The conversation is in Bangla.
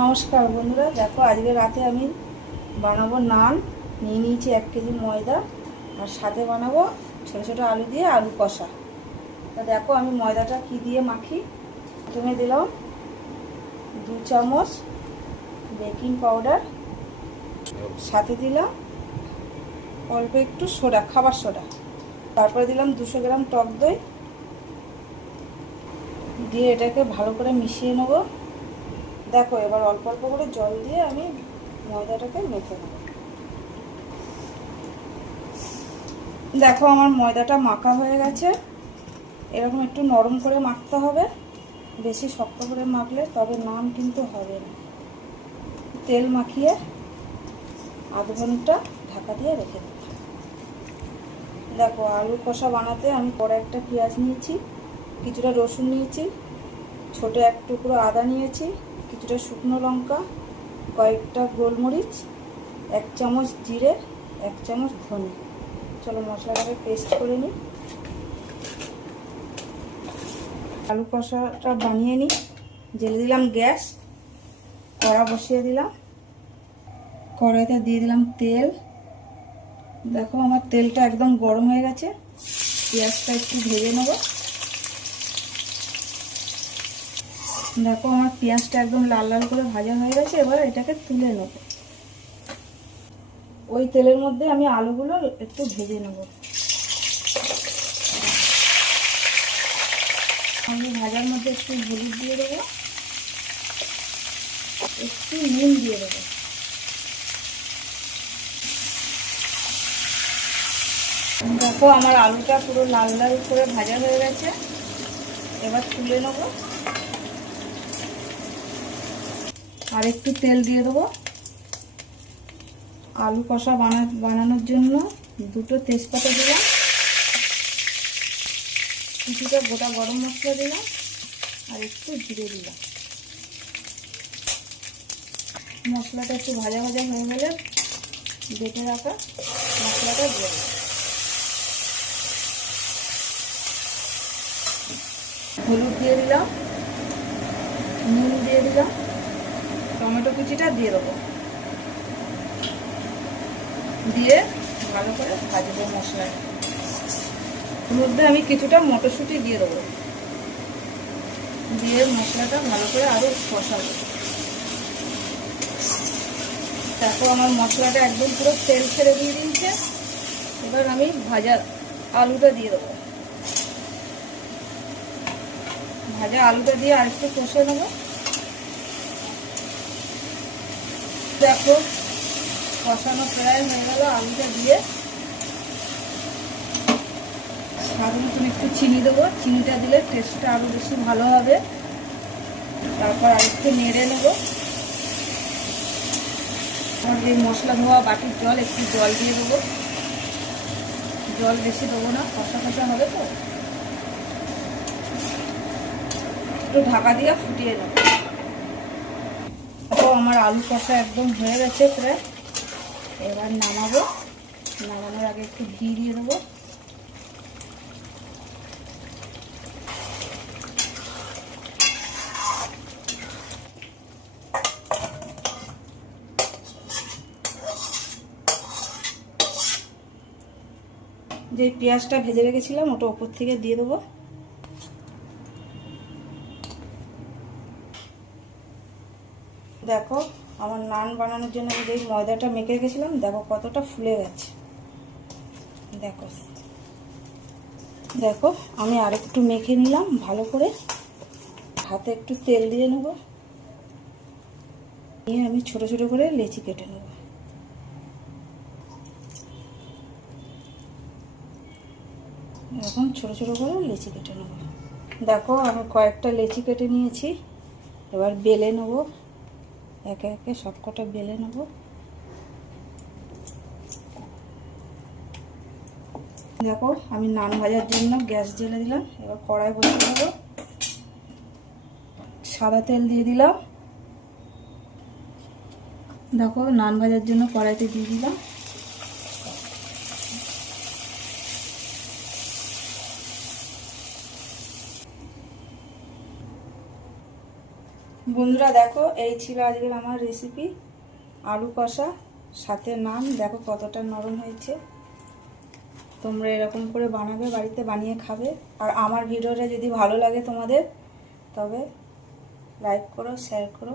নমস্কার বন্ধুরা, দেখো আজকে রাতে আমি বানাবো নান, নিয়ে নিয়েছি এক কেজি ময়দা, আর সাথে বানাবো ছোটো ছোটো আলু দিয়ে আলু কষা। তা দেখো আমি ময়দাটা কি দিয়ে মাখি? প্রথমে দিলাম দু চামচ বেকিং পাউডার, সাথে দিলাম অল্প একটু সোডা, খাবার সোডা। তারপরে দিলাম দুশো গ্রাম টক দই, দিয়ে এটাকে ভালো করে মিশিয়ে নেব। দেখো, এবার অল্প অল্প করে জল দিয়ে আমি ময়দাটাকে মেখে নেব। দেখো, আমার ময়দাটা মাখা হয়ে গেছে। এরকম একটু নরম করে মাখতে হবে। বেশি শক্ত করে মাখলে তবে নান কিন্তু হবে না। তেল মাখিয়ে আধ ঘণ্টা ঢাকা দিয়ে রেখে দেব। দেখো আলু কষা বানাতে আমি পরে একটা পেঁয়াজ নিয়েছি, কিছুটা রসুন নিয়েছি, ছোট এক টুকরো আদা নিয়েছি কিছুটা শুকনো লঙ্কা, কয়েকটা গোলমরিচ, এক চামচ জিরে, এক চামচ ধনে। চলো মশলাটাকে পেস্ট করে নিই। আলু কষাটা বানিয়ে নিই। জেলে দিলাম গ্যাস, কড়া বসিয়ে দিলাম। কড়াইতে দিয়ে দিলাম তেল। দেখো আমার তেলটা একদম গরম হয়ে গেছে। পেঁয়াজটা একটু ভেজে নেব। দেখো আমার পেঁয়াজটা একদম লাল লাল করে ভাজা হয়ে গেছে, এবার এটাকে তুলে নেব। ওই তেলের মধ্যে আমি আলুগুলো একটু ভেজে নেব। আমি ভাজার মধ্যে একটু হলুদ দিয়ে দেবো। একটু নুন দিয়ে দেবো। দেখো আমার আলুটা পুরো লাল লাল করে ভাজা হয়ে গেছে। এবার তুলে নেব। আর একটু তেল দিয়ে দেবো। আলু কষা বানা, বানানোর জন্য দুটো তেজপাতা দিলাম। কিছুটা গোটা গরম মশলা দিলাম আর একটু জিরে দিলাম। মশলাটা একটু ভাজা ভাজা হয়ে গেলে বেটে রাখা মশলাটা দিয়ে হলুদ দিয়ে দিলাম, নুন দিয়ে দিলাম। টমেটো কুচিটা দিয়ে দেবো। দিয়ে ভালো করে ভাজবো মশলাটা মধ্যে আমি কিছুটা মটরশুঁটি দিয়ে দেবো। দিয়ে মশলাটা ভালো করে আরও কষাবো। দেখো আমার মশলাটা একদম পুরো তেল ছেড়ে দিয়ে দিয়েছে। এবার আমি ভাজা আলুটা দিয়ে দেবো। ভাজা আলুটা দিয়ে আরেকটু কষে নেব। দেখো, কষানো প্রায় হয়ে গেল আলুটা দিয়ে। স্বাদ মতন একটু চিনি দেবো। চিনিটা দিলে টেস্টটা আরও বেশি ভালো হবে। তারপর আরেকটু নেড়ে নেব। আমার যে মশলা ধোয়া বাটির জল, একটু জল দিয়ে দেবো। জল বেশি দেবো না, কষা কষা হবে তো। একটু ঢাকা দিয়ে ফুটিয়ে নেব। আমার আলু কষা একদম হয়ে গেছে প্রায়। এবার নামাবো। নামানোর আগে একটু ঘি দিয়ে দেবো। যে পেঁয়াজটা ভেজে রেখেছিলাম, ওটা ওপর থেকে দিয়ে দেবো। দেখো, আমার নান বানানোর জন্য আমি যেই ময়দাটা মেখে রেখেছিলাম, দেখো কতটা ফুলে গেছে। দেখো দেখো, আমি আরেকটু মেখে নিলাম, ভালো করে। হাতে একটু তেল দিয়ে নেব। নিয়ে আমি ছোট ছোট করে লেচি কেটে নেব। এরকম ছোট ছোট করে লেচি কেটে নেব। দেখো, আমি কয়েকটা লেচি কেটে নিয়েছি। এবার বেলে নেব। একে একে সবকটা বেলে নেব। দেখো, আমি নান ভাজার জন্য গ্যাস জ্বেলে দিলাম, এবার কড়াই বসে দেব। সাদা তেল দিয়ে দিলাম। দেখো, নান ভাজার জন্য কড়াইতে দিয়ে দিলাম। বন্ধুরা, দেখো, এই ছিল আজকের আমার রেসিপি আলু কষা, সাথে নান। দেখো কতটা নরম হয়েছে। তোমরা এরকম করে বানাবে, বাড়িতে বানিয়ে খাবে। আর আমার ভিডিওটা যদি ভালো লাগে তোমাদের, তবে লাইক করো শেয়ার করো।